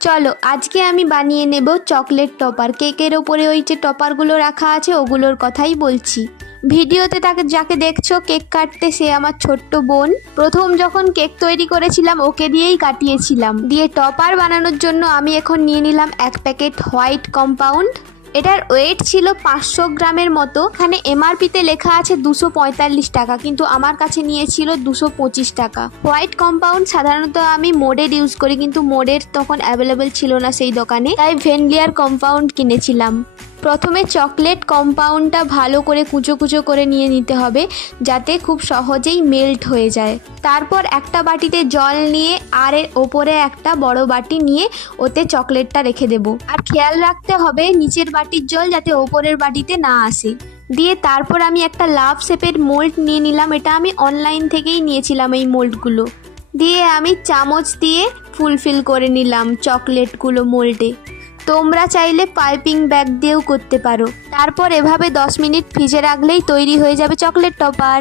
চলো আজকে আমি বানিয়ে নেব চকলেট টপার। কেকের ওপরে ওই যে টপারগুলো রাখা আছে ওগুলোর কথাই বলছি। ভিডিওতে তাকে যাকে দেখছো কেক কাটতে সে আমার ছোট্ট বোন। প্রথম যখন কেক তৈরি করেছিলাম ওকে দিয়েই কাটিয়েছিলাম। দিয়ে টপার বানানোর জন্য আমি এখন নিয়ে নিলাম 1 প্যাকেট হোয়াইট কম্পাউন্ড। এটার ওয়েট ছিল 500 গ্রামের মতো। এখানে এমআরপিতে লেখা আছে 245 টাকা, কিন্তু আমার কাছে নিয়েছিল 225 টাকা। হোয়াইট কম্পাউন্ড সাধারণত আমি মোডের ইউজ করি, কিন্তু মোডের তখন অ্যাভেলেবেল ছিল না সেই দোকানে, তাই ভেনলিয়ার কম্পাউন্ড কিনেছিলাম। প্রথমে চকলেট কম্পাউন্ডটা ভালো করে কুচো কুচো করে নিয়ে নিতে হবে, যাতে খুব সহজেই মেল্ট হয়ে যায়। তারপর একটা বাটিতে জল নিয়ে আর এর ওপরে একটা বড় বাটি নিয়ে ওতে চকলেটটা রেখে দেব। আর খেয়াল রাখতে হবে নিচের বাটির জল যাতে ওপরের বাটিতে না আসে। দিয়ে তারপর আমি একটা লাভ শেপের মোল্ড নিয়ে নিলাম। এটা আমি অনলাইন থেকেই নিয়েছিলাম এই মোল্ডগুলো। দিয়ে আমি চামচ দিয়ে ফুলফিল করে নিলাম চকলেটগুলো মোল্ডে। তোমরা চাইলে পাইপিং ব্যাগ দিয়েও করতে পারো। তারপর এভাবে 10 মিনিট ফ্রিজে রাখলেই তৈরি হয়ে যাবে চকলেট টপার।